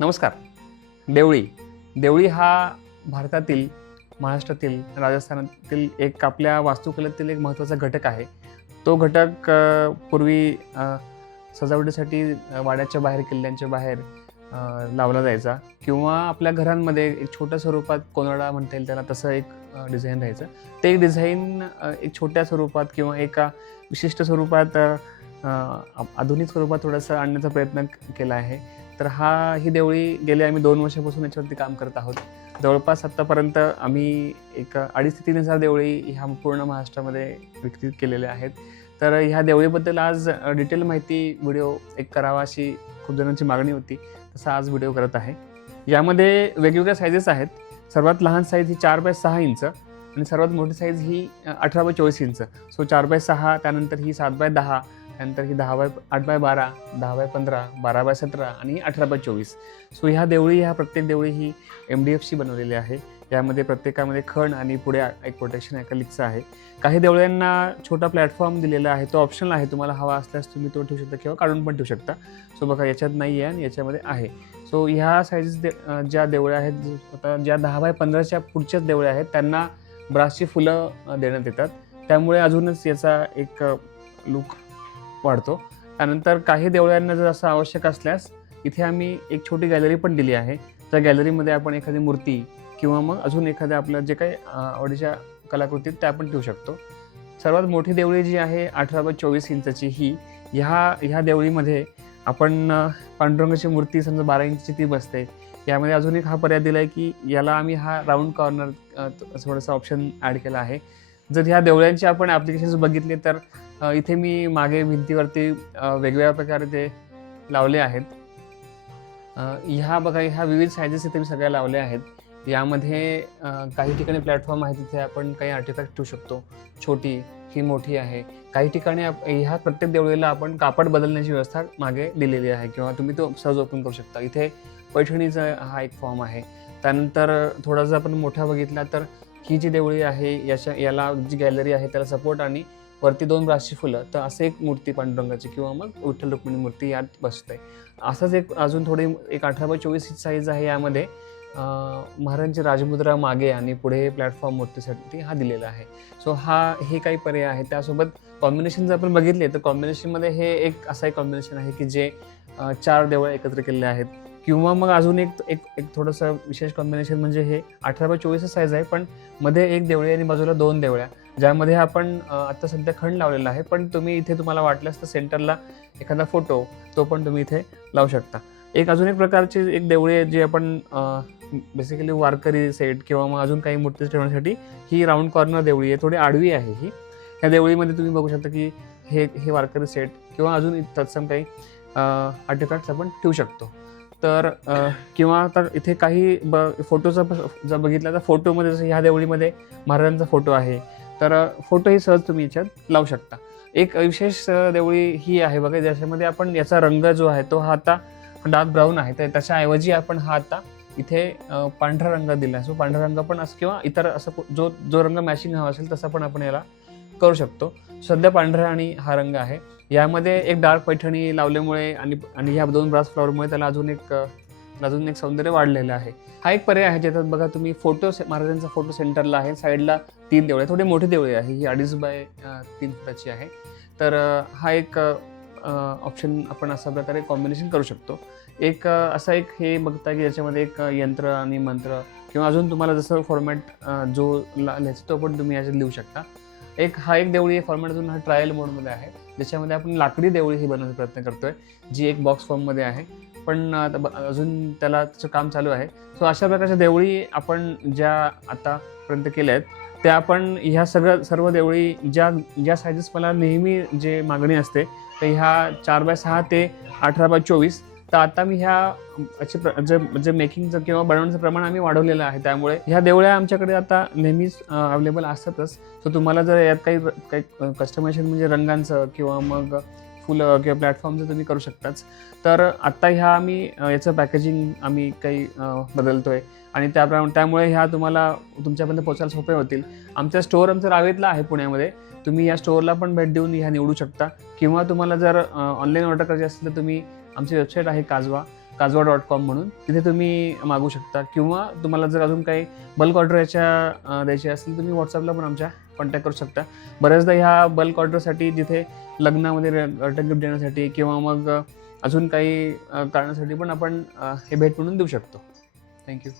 नमस्कार. देवळी. देवळी हा भारतातील महाराष्ट्रातील राजस्थानातील एक आपल्या वास्तुकलेतील एक महत्त्वाचा घटक आहे. तो घटक पूर्वी सजावटीसाठी वाड्याच्या बाहेर किल्ल्यांच्या बाहेर लावला जायचा किंवा आपल्या घरांमध्ये एक छोट्या स्वरूपात कोनडा म्हणता येईल त्याला तसं एक डिझाईन राहायचं. ते एक डिझाईन एक छोट्या स्वरूपात किंवा एका विशिष्ट स्वरूपात आधुनिक स्वरूपात थोडंसं आणण्याचा प्रयत्न केला आहे. तर हा ही देवळी गेले आम्ही दोन वर्षापासून याच्यावरती काम करत आहोत. जवळपास आत्तापर्यंत आम्ही एक अडीच ते तीन हजार देवळी ह्या पूर्ण महाराष्ट्रामध्ये विकसित केलेल्या आहेत. तर ह्या देवळीबद्दल आज डिटेल माहिती व्हिडिओ एक करावा अशी खूप जणांची मागणी होती. तसा आज व्हिडिओ करत आहे. यामध्ये वेगवेगळ्या साईजेस आहेत. सर्वात लहान साईज ही चार बाय सहा इंच आणि सर्वात मोठी साईज ही अठरा बाय चोवीस इंच सो चार बाय सहा त्यानंतर ही सात बाय दहा त्यानंतर ही दहा बाय आठ बाय बारा दहा बाय पंधरा बारा बाय सतरा आणि अठरा बाय चोवीस. सो ह्या देवळी ह्या प्रत्येक देवळी ही एम डी एफची बनवलेली आहे. यामध्ये प्रत्येकामध्ये खण आणि पुढे एक प्रोटेक्शन ॲकलिकचं आहे. काही देवळ्यांना छोटा प्लॅटफॉर्म दिलेला आहे तो ऑप्शनल आहे. तुम्हाला हवा असल्यास तुम्ही तो ठेवू शकता किंवा काढून पण ठेवू शकता. सो बघा याच्यात नाही आहे आणि याच्यामध्ये आहे. सो ह्या साईजेस दे ज्या देवळ्या आहेत आता ज्या दहा बाय पंधराच्या पुढच्याच देवळ्या आहेत त्यांना ब्रासची फुलं देण्यात येतात. त्यामुळे अजूनच याचा एक लुक वाढतो. त्यानंतर काही देवळ्यांना जर असं आवश्यक असल्यास इथे आम्ही एक छोटी गॅलरी पण दिली आहे. त्या गॅलरीमध्ये आपण एखादी मूर्ती किंवा मग अजून एखाद्या आपलं जे काही आवडीच्या कलाकृती त्या आपण ठेवू शकतो. सर्वात मोठी देवळी जी आहे अठरा बाय चोवीस इंचाची ही ह्या ह्या देवळीमध्ये आपण पांडुरंगाची मूर्ती समजा बारा इंचची ती बसते. यामध्ये अजून एक हा पर्याय दिला आहे की याला आम्ही हा राऊंड कॉर्नर थोडासा ऑप्शन ॲड केला आहे. जर ह्या देवळ्यांचे आपण ॲप्लिकेशन्स बघितले तर इथे मी मागे भिंतीवरती वेगवेगळ्या प्रकारे ते लावले आहेत. ह्या बघा ह्या विविध सायझेस इथे मी सगळ्या लावल्या आहेत. यामध्ये काही ठिकाणी प्लॅटफॉर्म आहे तिथे आपण काही आर्टिफॅक्ट ठेवू शकतो. छोटी ही मोठी आहे. काही ठिकाणी ह्या प्रत्येक देवळीला आपण कापड बदलण्याची व्यवस्था मागे दिलेली आहे किंवा तुम्ही तो सहज ओपन करू शकता. इथे पैठणीचा हा एक फॉर्म आहे. त्यानंतर थोडासा आपण मोठा बघितला तर ही जी देवळी आहे याच्या याला जी गॅलरी आहे त्याला सपोर्ट आणि वरती दोन राशी फुलं तर असं एक मूर्ती पांडुरंगाची किंवा मग विठ्ठल रुक्मिणी मूर्ती यात बसते असंच एक अजून थोडी एक अठरा बाय चोवीस साईज आहे यामध्ये. महाराजांची राजमुद्रा मागे आणि पुढे प्लॅटफॉर्म मूर्तीसाठी हा दिलेला आहे. सो हा हे काही पर्याय आहे. त्यासोबत कॉम्बिनेशन जर आपण बघितले तर कॉम्बिनेशनमध्ये हे एक असं एक कॉम्बिनेशन आहे की जे चार देवळं एकत्र केलेले आहेत. किंवा मग अजून एक एक एक थोडंसं विशेष कॉम्बिनेशन म्हणजे हे अठरा बाय चोवीसच साईज आहे पण मध्ये एक देवळी आणि बाजूला दोन देवळ्या. ज्यामध्ये आपण आत्ता आता सध्या खंड लावलेला आहे पण तुम्ही इथे तुम्हाला वाटल्यास तर सेंटरला एखादा फोटो तो पण तुम्ही इथे लावू शकता. एक अजून एक प्रकारची एक देवळी आहे जी आपण बेसिकली वारकरी सेट किंवा मग अजून काही मूर्ती ठेवण्यासाठी ही राऊंड कॉर्नर देवळी आहे थोडी आडवी आहे ही. ह्या देवळीमध्ये तुम्ही बघू शकता की हे हे वारकरी सेट किंवा अजून तत्सम काही आर्टिफॅक्ट्स आपण ठेवू शकतो. तर किंवा आता इथे काही ब फोटोचा जर बघितला तर फोटोमध्ये जसं ह्या देवळीमध्ये महाराजांचा फोटो आहे तर फोटोही सहज तुम्ही याच्यात लावू शकता. एक विशेष देवळी ही आहे बघा ज्याच्यामध्ये आपण याचा रंग जो आहे तो हा आता डार्क ब्राऊन आहे तर त्याच्याऐवजी आपण हा आता इथे पांढरा रंग दिला. आहे सो पांढरा रंग पण असं किंवा इतर असं जो जो रंग मॅचिंग हवा असेल तसा पण आपण याला करू शकतो. सध्या पांढरा आणि हा रंग आहे. यामध्ये एक डार्क पैठणी लावल्यामुळे आणि आणि ह्या दोन ब्रास फ्लॉवरमुळे त्याला अजून एक अजून एक सौंदर्य वाढलेलं आहे. हा एक पर्याय आहे ज्याच्यात बघा तुम्ही फोटो महाराजांचा फोटो सेंटरला आहे. साईडला तीन देवळे थोडी मोठी देवळी आहे. ही अडीच बाय तीन फुटाची आहे. तर हा एक ऑप्शन आपण अशा प्रकारे कॉम्बिनेशन करू शकतो. एक असा एक हे बघता की ज्याच्यामध्ये एक यंत्र आणि मंत्र किंवा अजून तुम्हाला जसं फॉर्मॅट जो ला- लिहायचा तो पण तुम्ही याच्यात लिहू शकता. एक हा एक देवळी फॉर्मॅट अजून हा ट्रायल मोडमध्ये आहे. ज्याच्यामध्ये आपण लाकडी देवळी ही बनवण्याचा प्रयत्न करतोय जी एक बॉक्स फॉर्ममध्ये आहे. पण आता ब- अजून त्याला त्याचं काम चालू आहे. सो अशा प्रकारच्या देवळी आपण ज्या आतापर्यंत केल्या आहेत त्या आपण ह्या सगळं सर्व देवळी ज्या ज्या साईजेस मला नेहमी जे मागणी असते तर ह्या चार बाय सहा ते अठरा बाय चोवीस तर आता मी ह्या असे प्र- जे जे मेकिंगचं किंवा बनवण्याचं प्रमाण आम्ही वाढवलेलं आहे त्यामुळे ह्या देवळ्या आमच्याकडे आता नेहमीच अवेलेबल असतातच. तर तुम्हाला जर यात काही काही कस्टमायझेशन म्हणजे रंगांचं किंवा मग फुलं किंवा प्लॅटफॉर्मचं तुम्ही करू शकताच. तर आत्ता ह्या आम्ही याचं पॅकेजिंग आम्ही काही बदलतो बदलतोय. आणि त्याप्रमाणे त्यामुळे ह्या तुम्हाला तुमच्यापर्यंत पोचायला सोपे होतील. आमचा स्टोअर आमचं रावेतला आहे पुण्यामध्ये. तुम्ही या स्टोअरला पण भेट देऊन ह्या निवडू शकता. किंवा तुम्हाला जर ऑनलाईन ऑर्डर करायची असेल तर तुम्ही आमची वेबसाईट आहे काजवा काजवा डॉट कॉम म्हणून. तिथे तुम्ही मागू शकता. किंवा तुम्हाला जर अजून काही बल्क ऑर्डर याच्या द्यायची असेल तुम्ही व्हॉट्सअपला पण आमच्या कॉन्टॅक्ट करू शकता. बऱ्याचदा ह्या बल्क ऑर्डरसाठी जिथे लग्नामध्ये रिटर्न गिफ्ट देण्यासाठी किंवा मग अजून काही कारणासाठी पण आपण हे भेट म्हणून देऊ शकतो. थँक्यू